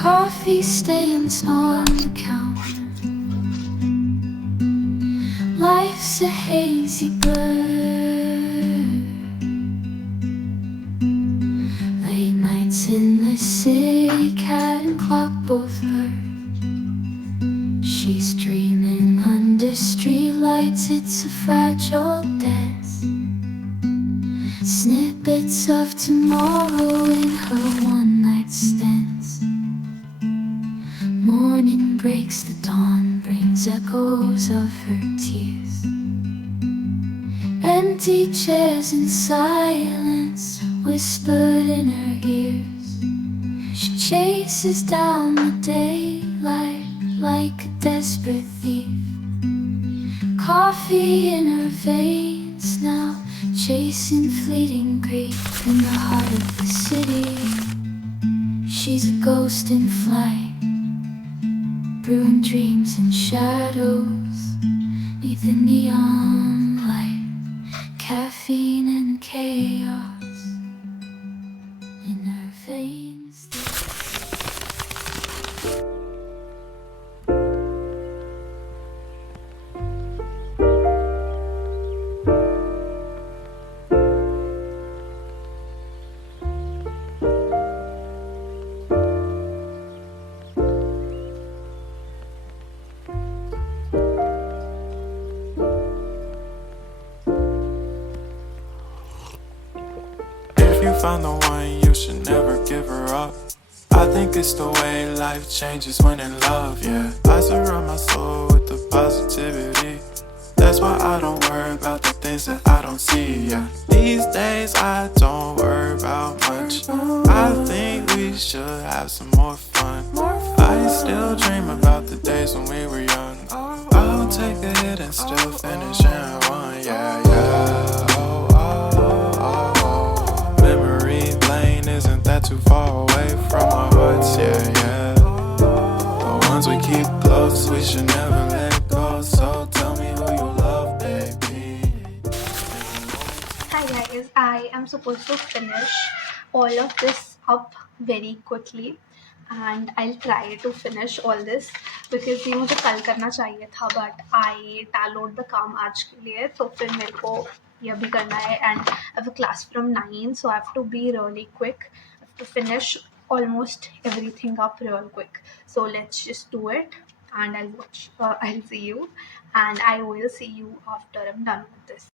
Coffee stains on the counter. Life's a hazy blur. Late nights in the city, cat and clock both heard. She's dreaming under streetlights, it's a fragile dance. Snippets of tomorrow in her one-night stands. Morning breaks the dawn, brings echoes of her tears. Empty chairs in silence, whispered in her ears. She chases down the daylight like a desperate thief. Coffee in her veins now, chasing fleeting grief in the heart of the city. She's a ghost in flight, brewing dreams and shadows neath the neon light. Caffeine and chaos in her veins. If you found the one, you should never give her up. I think it's the way life changes when in love, yeah. I surround my soul with the positivity. That's why I don't worry about the things that I don't see, yeah. These days I don't worry about much. I think we should have some more fun. I still dream about the days when we were young. I'll take a hit and still finish in one, yeah, yeah. Oh, oh, oh, oh. Memory lane isn't that too far away from our hearts, yeah, yeah. The ones we keep close, we should never let go. So tell me who you love, baby. Hi guys, I am supposed to finish all of this up very quickly and I'll try to finish all this because ये मुझे कल करना चाहिए था but I download the काम आज के लिए तो फिर मेरे को ये भी करना है and I have a class from 9 so I have to be really quick. I have to finish almost everything up real quick. So let's just do it and I'll see you and I will see you after I'm done with this.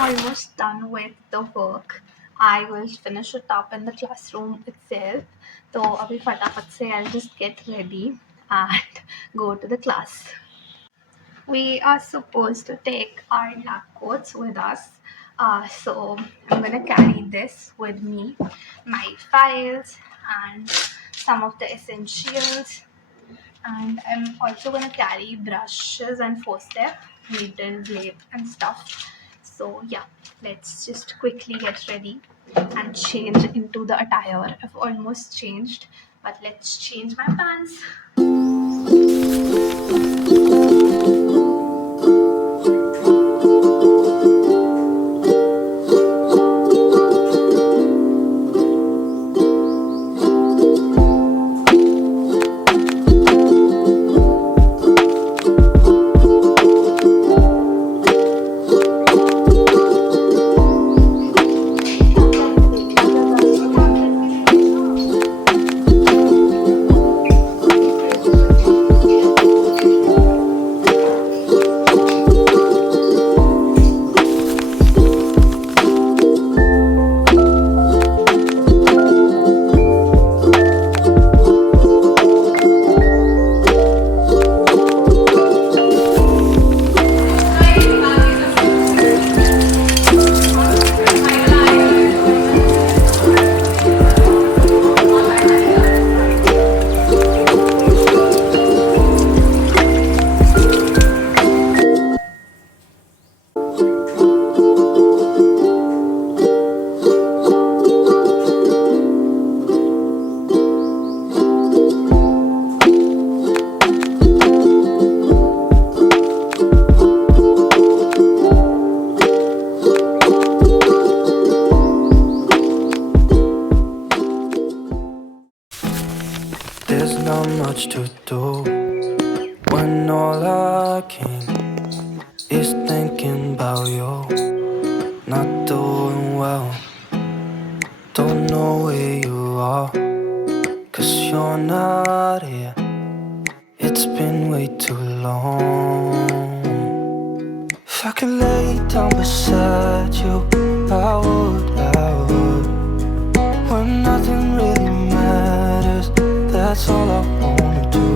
Almost done with the work. I will finish it up in the classroom itself. So abhi fatafat se I'll just get ready and go to the class. We are supposed to take our lab coats with us. So I'm gonna carry this with me, my files and some of the essentials. And I'm also gonna carry brushes and forceps, needle, blade and stuff. So yeah, let's just quickly get ready and change into the attire. I've almost changed, but let's change my pants. There's not much to do when all I can is thinking about you. Not doing well, don't know where you are, 'cause you're not here. It's been way too long. If I could lay down beside you, I would. When nothing really matters, that's all I wanna do.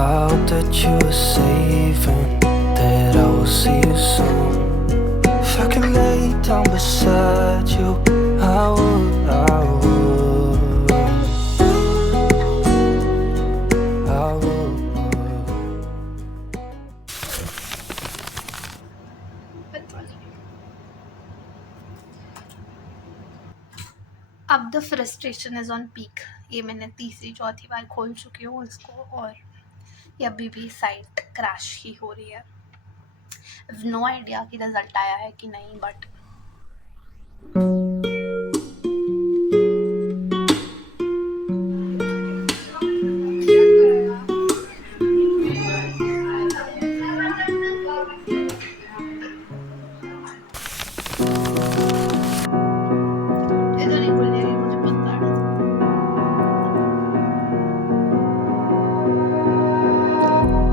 I hope that you are safe and that I will see you soon. If I could lay down beside you, I would. I would. अब the frustration is on peak. ये मैंने तीसरी चौथी बार खोल चुकी हूँ इसको, और ये अभी भी साइट क्रैश ही हो रही है। नो आइडिया कि रिजल्ट आया है कि नहीं, but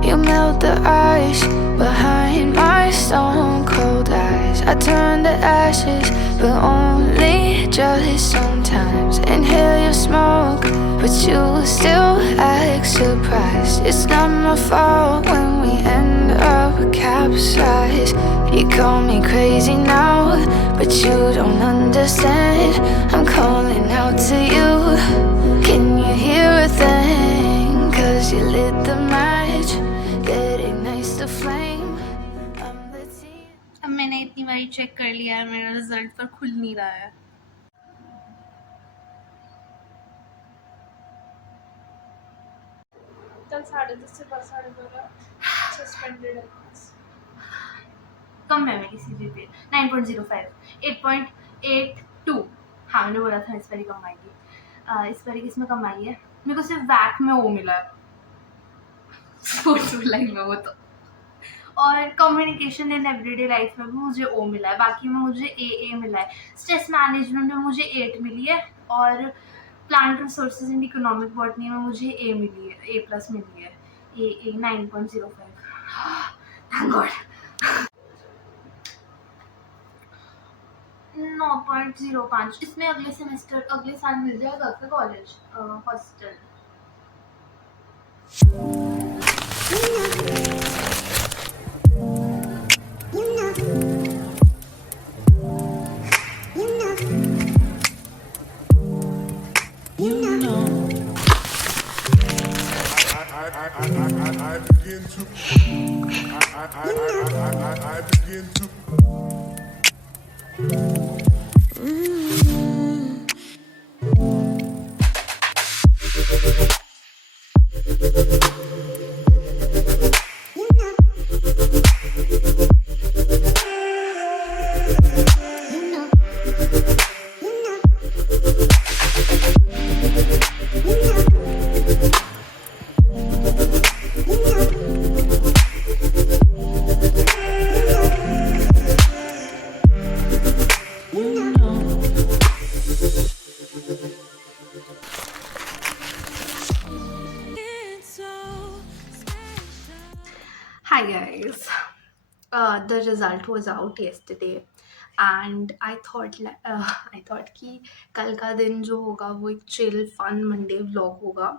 You melt the ice behind my stone cold eyes. I turn to ashes, but only just sometimes. Inhale your smoke, but you still act surprised. It's not my fault when we end up capsized. You call me crazy now, but you don't understand. I'm calling out to you. Can you hear a thing? 'Cause you lit the match, getting nice to flame. I'm the tea. अब मैंने इतनी बारी check कर लिया है, मेरा result पर खुल नहीं रहा है। कल 10:30 से 12:30 सस्पेंडेड है क्लास। कम है मेरी CGPA 9.05, 8.82। हाँ, मैंने बोला था इस बारी कम आएगी। इस बारी किसमें कम आई है? मेरे को सिर्फ वैक में O मिला है, स्पोर्ट्स लाइन में वो तो, और कम्युनिकेशन इन एवरीडे लाइफ में भी मुझे O मिला है, बाकी में मुझे AA मिला है। स्ट्रेस मैनेजमेंट में मुझे 8 मिली है, और plant resources and economic botany में मुझे A मिली है, A+ मिली है, AA 9.05। Thank God. 9.05। इसमें अगले सेमेस्टर अगले साल मिल जाएगा क्या college hostel? I begin to Hi guys, the result was out yesterday and I thought कि कल का दिन जो होगा वो एक chill fun Monday vlog होगा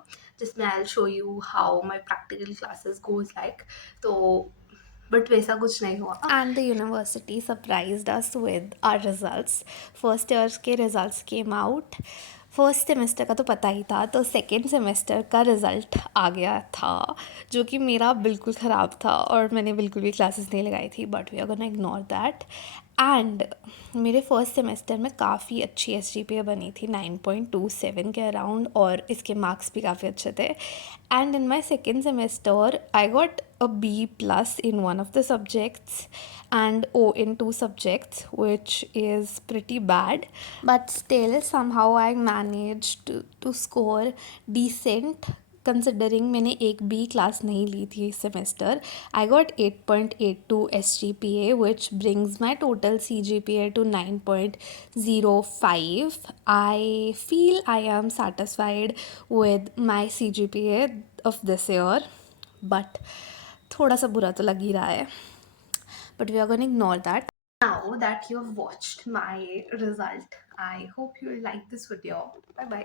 जिसमें I'll show you how my practical classes goes like. तो but वैसा कुछ नहीं हुआ, and the university surprised us with our results. First years के results came out. First semester का तो पता ही था, तो सेकेंड सेमेस्टर का रिज़ल्ट आ गया था जो कि मेरा बिल्कुल ख़राब था और मैंने बिल्कुल भी क्लासेस नहीं लगाई थी, but we are gonna ignore that. And मेरे फर्स्ट सेमेस्टर में काफ़ी अच्छी SGPA बनी थी 9.27 के अराउंड, और इसके मार्क्स भी काफ़ी अच्छे थे. And in my second semester I got a B+ in one of the subjects and O in 2 subjects, which is pretty bad. But still, somehow I managed to score decent considering मैंने एक B class नहीं ली थी इस semester. I got 8.82 SGPA, which brings my total CGPA to 9.05. I feel I am satisfied with my CGPA of this year, but थोड़ा सा बुरा तो लग ही रहा है. But we are going to ignore that. Now that you have watched my result, I hope you like this video. Bye bye.